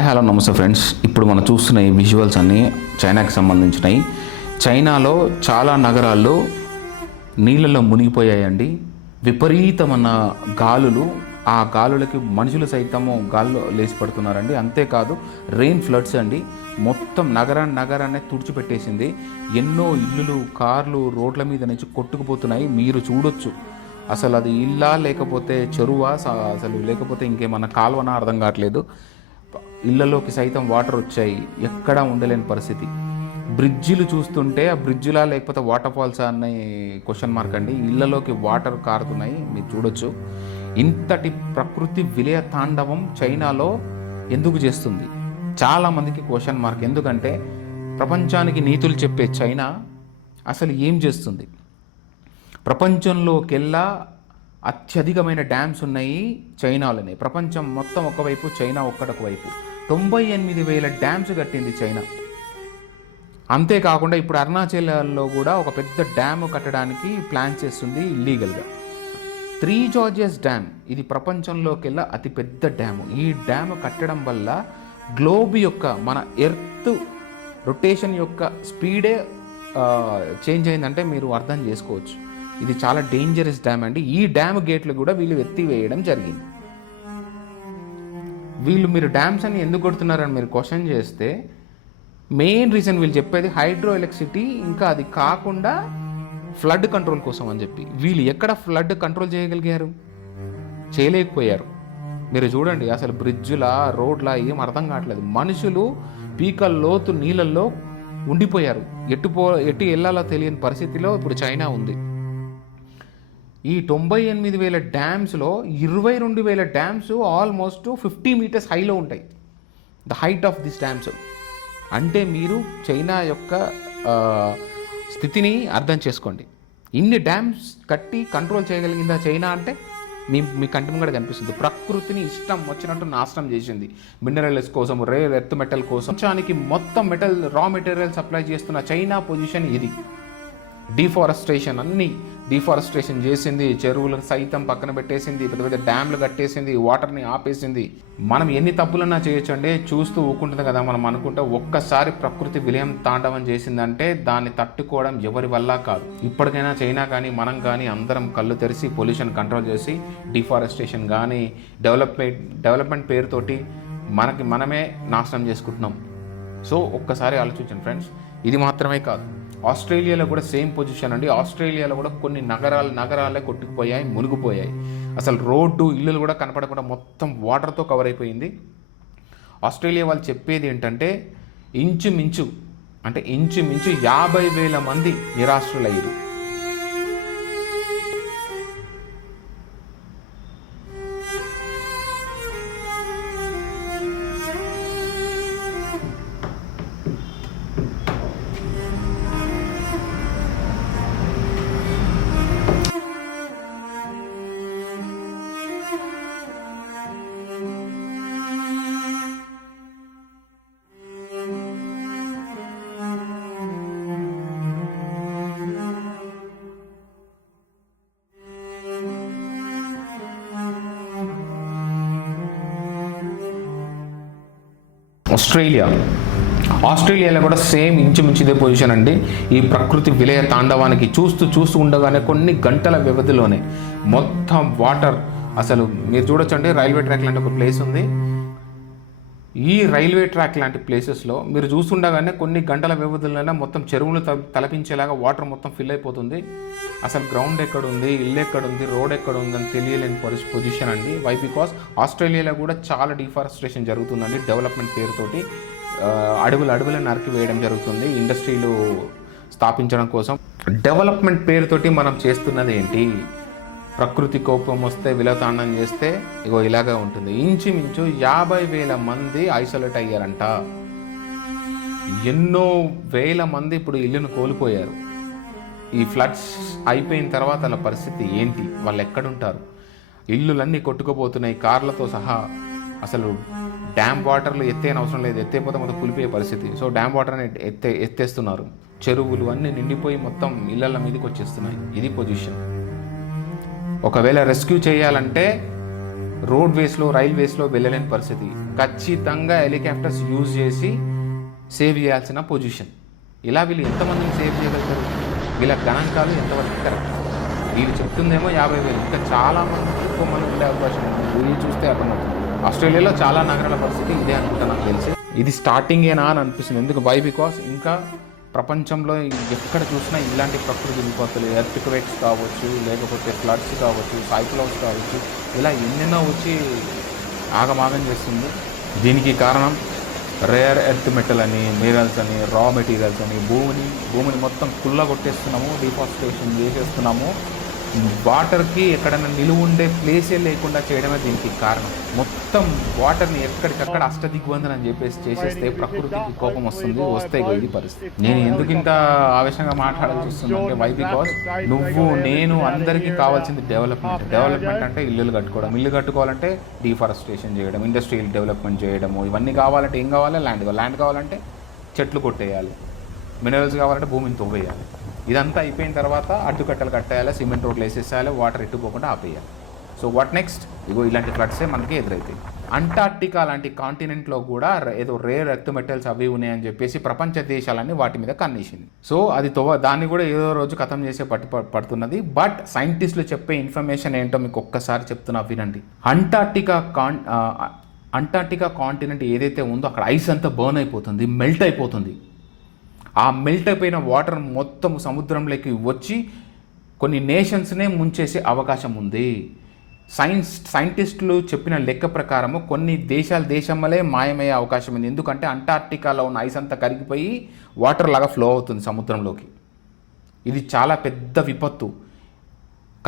Hi hello నమస్తే friends. ఇప్పుడు మనం చూస్తున్న ఈ విజువల్స్ అన్నీ చైనాకి సంబంధించినవి. చైనాలో చాలా నగరాల్లో నీళ్ళలో మునిగిపోయాయండి. విపరీతమైన గాలులు, ఆ గాలులకి మనుషులు సైతము గాల్లో లేచి పడుతున్నారండి. అంతేకాదు రెయిన్ ఫ్లడ్స్ అండి, మొత్తం నగరాన్ని తుడిచిపెట్టేసింది. ఎన్నో ఇల్లులు, కార్లు రోడ్ల మీద నుంచి కొట్టుకుపోతున్నాయి. మీరు చూడొచ్చు. అసలు అది ఇల్లా లేకపోతే చెరువా, అసలు లేకపోతే ఇంకేమన్నా కాలువనా అర్థం కావట్లేదు. ఇళ్లలోకి సైతం వాటర్ వచ్చాయి. ఎక్కడా ఉండలేని పరిస్థితి. బ్రిడ్జిలు చూస్తుంటే ఆ బ్రిడ్జిలా లేకపోతే వాటర్ ఫాల్స్ అనే క్వశ్చన్ మార్క్ అండి. ఇళ్లలోకి వాటర్ కారుతున్నాయి, మీరు చూడొచ్చు. ఇంతటి ప్రకృతి విలయ తాండవం చైనాలో ఎందుకు చేస్తుంది? చాలామందికి క్వశ్చన్ మార్క్. ఎందుకంటే ప్రపంచానికి నీతులు చెప్పే చైనా అసలు ఏం చేస్తుంది? ప్రపంచంలోకెల్లా అత్యధికమైన డ్యామ్స్ ఉన్నాయి చైనాలోనే. ప్రపంచం మొత్తం ఒకవైపు, చైనా ఒక్కడొక వైపు. 98,000 డ్యామ్స్ కట్టింది చైనా. అంతేకాకుండా ఇప్పుడు అరుణాచల్లో కూడా ఒక పెద్ద డ్యామ్ కట్టడానికి ప్లాన్ చేస్తుంది ఇల్లీగల్గా. 3 జార్జెస్ డ్యామ్, ఇది ప్రపంచంలోకెల్లా అతిపెద్ద డ్యాము. ఈ డ్యామ్ కట్టడం వల్ల గ్లోబ్ యొక్క, మన ఎర్త్ రొటేషన్ యొక్క స్పీడే చేంజ్ అయిందంటే మీరు అర్థం చేసుకోవచ్చు. ఇది చాలా డేంజరస్ డ్యామ్ అండి. ఈ డ్యామ్ గేట్లు కూడా వీళ్ళు ఎత్తివేయడం జరిగింది. మీరు డ్యామ్స్ అని ఎందుకు కొడుతున్నారని మీరు క్వశ్చన్ చేస్తే మెయిన్ రీజన్ వీళ్ళు చెప్పేది హైడ్రో ఎలక్ట్రిసిటీ, ఇంకా అది కాకుండా ఫ్లడ్ కంట్రోల్ కోసం అని చెప్పి. వీళ్ళు ఎక్కడ ఫ్లడ్ కంట్రోల్ చేయగలిగారు? చేయలేకపోయారు. మీరు చూడండి, అసలు బ్రిడ్జులా రోడ్లా ఏం అర్థం కావట్లేదు. మనుషులు పీకల లోతు నీళ్ళల్లో ఉండిపోయారు. ఎటు వెళ్ళాలో తెలియని పరిస్థితిలో ఇప్పుడు చైనా ఉంది. ఈ 98,000 డ్యామ్స్లో 22,000 డ్యామ్స్ ఆల్మోస్ట్ 50 మీటర్స్ హైలో ఉంటాయి. The height of this dams. అంటే మీరు చైనా యొక్క స్థితిని అర్థం చేసుకోండి. ఇన్ని డ్యామ్స్ కట్టి కంట్రోల్ చేయగలిగిందా చైనా అంటే మీ కంటి ముంగడ కనిపిస్తుంది. ప్రకృతిని ఇష్టం వచ్చినట్టు నాశనం చేసింది. మినరల్స్ కోసం, రేర్ ఎర్త్ మెటల్ కోసం ప్రపంచానికి మొత్తం రా మెటీరియల్ సప్లై చేస్తున్న చైనా పొజిషన్ ఇది. డిఫారెస్టేషన్ చేసింది. చెరువులను సైతం పక్కన పెట్టేసింది. పెద్ద పెద్ద డ్యామ్లు కట్టేసింది. వాటర్ని ఆపేసింది. మనం ఎన్ని తప్పులన్నా చేయొచ్చండి, చూస్తూ ఊకుంటుంది కదా మనం అనుకుంటే. ఒక్కసారి ప్రకృతి విలయం తాండవం చేసిందంటే దాన్ని తట్టుకోవడం ఎవరి వల్ల కాదు. ఇప్పటికైనా చైనా కానీ మనం కానీ అందరం కళ్ళు తెరిచి పొల్యూషన్ కంట్రోల్ చేసి, డిఫారెస్టేషన్ కానీ డెవలప్మెంట్ పేరుతోటి మనమే నాశనం చేసుకుంటున్నాం. సో ఒక్కసారి ఆలోచించండి ఫ్రెండ్స్. ఇది మాత్రమే కాదు, ఆస్ట్రేలియాలో కూడా సేమ్ పొజిషన్ అండి. ఆస్ట్రేలియాలో కూడా కొన్ని నగరాలే కొట్టుకుపోయాయి, మునిగిపోయాయి. అసలు రోడ్డు, ఇల్లులు కూడా కనపడకుండా మొత్తం వాటర్తో కవర్ అయిపోయింది. ఆస్ట్రేలియా వాళ్ళు చెప్పేది ఏంటంటే ఇంచుమించు 50,000 మంది నిరాశ్రులయ్యారు. ఆస్ట్రేలియాలో కూడా సేమ్ ఇంచుమించు ఇదే పొజిషన్ అండి. ఈ ప్రకృతి విలయ తాండవానికి చూస్తూ ఉండగానే కొన్ని గంటల వ్యవధిలోనే మొత్తం వాటర్. అసలు మీరు చూడొచ్చండి, రైల్వే ట్రాక్ లాంటి ఒక ప్లేస్ ఉంది. ఈ రైల్వే ట్రాక్ లాంటి ప్లేసెస్లో మీరు చూస్తుండగానే కొన్ని గంటల వ్యవధిలోనే మొత్తం చెరువులు తలపించేలాగా వాటర్ మొత్తం ఫిల్ అయిపోతుంది. అసలు గ్రౌండ్ ఎక్కడుంది, ఇల్లు ఎక్కడుంది, రోడ్ ఎక్కడుంది అని తెలియలేని పొజిషన్ అండి. వై? బికాస్ ఆస్ట్రేలియాలో కూడా చాలా డిఫారెస్టేషన్ జరుగుతుందండి. డెవలప్మెంట్ పేరుతోటి అడవులను నరికి వేయడం జరుగుతుంది ఇండస్ట్రీలు స్థాపించడం కోసం. డెవలప్మెంట్ పేరుతోటి మనం చేస్తున్నది ఏంటి? ప్రకృతి కోపం వస్తే విలతాండం చేస్తే ఇగో ఇలాగే ఉంటుంది. ఇంచుమించు 50,000 మంది ఐసోలేట్ అయ్యారంట. ఎన్నో వేల మంది ఇప్పుడు ఇల్లును కోల్పోయారు. ఈ ఫ్లడ్స్ అయిపోయిన తర్వాత వాళ్ళ పరిస్థితి ఏంటి? వాళ్ళు ఎక్కడుంటారు? ఇల్లులన్నీ కొట్టుకుపోతున్నాయి, కార్లతో సహా. అసలు డ్యామ్ వాటర్లు ఎత్తేన అవసరం లేదు, ఎత్తేపోతే మొత్తం కూలిపోయే పరిస్థితి. సో డ్యామ్ వాటర్ని ఎత్తేస్తున్నారు. చెరువులు అన్నీ నిండిపోయి మొత్తం ఇళ్ళ మీదకి వచ్చేస్తున్నాయి. ఇది పొజిషన్. ఒకవేళ రెస్క్యూ చేయాలంటే రోడ్వేస్లో రైల్వేస్లో వెళ్ళలేని పరిస్థితి. ఖచ్చితంగా హెలికాప్టర్స్ యూజ్ చేసి సేవ్ చేయాల్సిన పొజిషన్. ఇలా వీళ్ళు ఎంతమందిని సేవ్ చేయగలుగుతారు? వీళ్ళ గణాంకాలు ఎంతవరకు కరెక్ట్? వీళ్ళు చెప్తుందేమో 50,000, ఇంకా చాలామంది ఎక్కువ మంది ఉండే అవకాశం ఉంది. వీళ్ళు చూస్తే అర్థమవుతుంది. ఆస్ట్రేలియాలో చాలా నగరాల పరిస్థితి ఇదే అనుకుంటా నాకు తెలిసి. ఇది స్టార్టింగేనా అని అనిపిస్తుంది. ఎందుకు? బికాస్ ఇంకా ప్రపంచంలో ఎక్కడ చూసినా ఇలాంటి ప్రకృతి విపత్తులు, ఎర్త్క్వేక్స్ కావచ్చు, లేకపోతే ఫ్లడ్స్ కావచ్చు, సైక్లోన్స్ కావచ్చు, ఇలా ఎన్నెన్నో వచ్చి ఆగమాగం చేస్తుంది. దీనికి కారణం రేర్ ఎర్త్ మెటల్ అని, మినరల్స్ అని, రా మెటీరియల్స్ అని, భూమిని మొత్తం కొట్టేస్తున్నాము, డిఫారెస్టేషన్ చేసేస్తున్నాము. వాటర్కి ఎక్కడైనా నిలువ ఉండే ప్లేసే లేకుండా చేయడమే దీనికి కారణం. మొత్తం వాటర్ని ఎక్కడికక్కడ అష్టదిగ్బంధనం అని చెప్పేసి చేసేస్తే ప్రకృతికి కోపం వస్తుంది. వస్తే ఇది పరిస్థితి. నేను ఎందుకు ఇంత ఆవేశంగా మాట్లాడాల్సి వస్తుంది అంటే బికాస్ నేను అందరికీ కావాల్సింది డెవలప్మెంట్ అంటే ఇల్లు కట్టుకోవాలంటే డిఫారెస్టేషన్ చేయడం, ఇండస్ట్రియల్ డెవలప్మెంట్ చేయడము, ఇవన్నీ కావాలంటే ఏం కావాలి? ల్యాండ్ కావాలంటే చెట్లు కొట్టేయాలి, మినరల్స్ కావాలంటే భూమిని తవ్వేయాలి. ఇదంతా అయిపోయిన తర్వాత అడ్డుకట్టలు కట్టేయాలి, సిమెంట్ రోడ్లు వేసేసేయాలి, వాటర్ ఎట్టుకోకుండా ఆపేయాలి. So what next? ఇలాంటి ఫ్లడ్సే మనకి ఎదురవుతాయి. అంటార్క్టికా లాంటి కాంటినెంట్లో కూడా ఏదో రేర్ ఎర్త్ మెటల్స్ అవి ఉన్నాయని చెప్పేసి ప్రపంచ దేశాలన్నీ వాటి మీద కన్నేసింది. సో అది దాన్ని కూడా ఏదో రోజు ఖతం చేసే పడుతున్నది. బట్ సైంటిస్టులు చెప్పే ఇన్ఫర్మేషన్ ఏంటో మీకు ఒక్కసారి చెప్తున్నా, వినండి. అంటార్క్టికా కాంటినెంట్ ఏదైతే ఉందో అక్కడ ఐస్ అంతా బర్న్ అయిపోతుంది, మెల్ట్ అయిపోతుంది. ఆ మెల్ట్ అయిపోయిన వాటర్ మొత్తం సముద్రంలోకి వచ్చి కొన్ని నేషన్స్నే ముంచేసే అవకాశం ఉంది. సైంటిస్టులు చెప్పిన లెక్క ప్రకారము కొన్ని దేశంలో మాయమయ్యే అవకాశం ఉంది. ఎందుకంటే అంటార్క్టికాలో ఉన్న ఐస్ అంతా కరిగిపోయి వాటర్ లాగా ఫ్లో అవుతుంది సముద్రంలోకి. ఇది చాలా పెద్ద విపత్తు.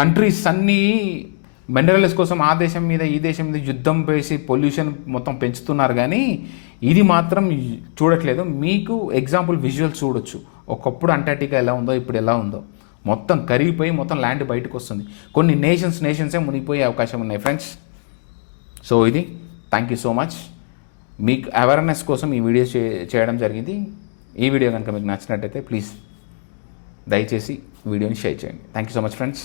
కంట్రీస్ అన్నీ మినరల్స్ కోసం ఆ దేశం మీద ఈ దేశం మీద యుద్ధం వేసి పొల్యూషన్ మొత్తం పెంచుతున్నారు, కానీ ఇది మాత్రం చూడట్లేదు. మీకు ఎగ్జాంపుల్ విజువల్స్ చూడొచ్చు. ఒకప్పుడు అంటార్క్టికా ఎలా ఉందో ఇప్పుడు ఎలా ఉందో. మొత్తం కరిగిపోయి మొత్తం ల్యాండ్ బయటకు వస్తుంది. కొన్ని నేషన్సే మునిగిపోయే అవకాశం ఉన్నాయి ఫ్రెండ్స్. సో ఇది థ్యాంక్ యూ సో మచ్. మీకు అవేర్నెస్ కోసం ఈ వీడియో చేయడం జరిగింది. ఈ వీడియో కనుక మీకు నచ్చినట్టయితే ప్లీజ్ దయచేసి వీడియోని షేర్ చేయండి. Thank you so much friends.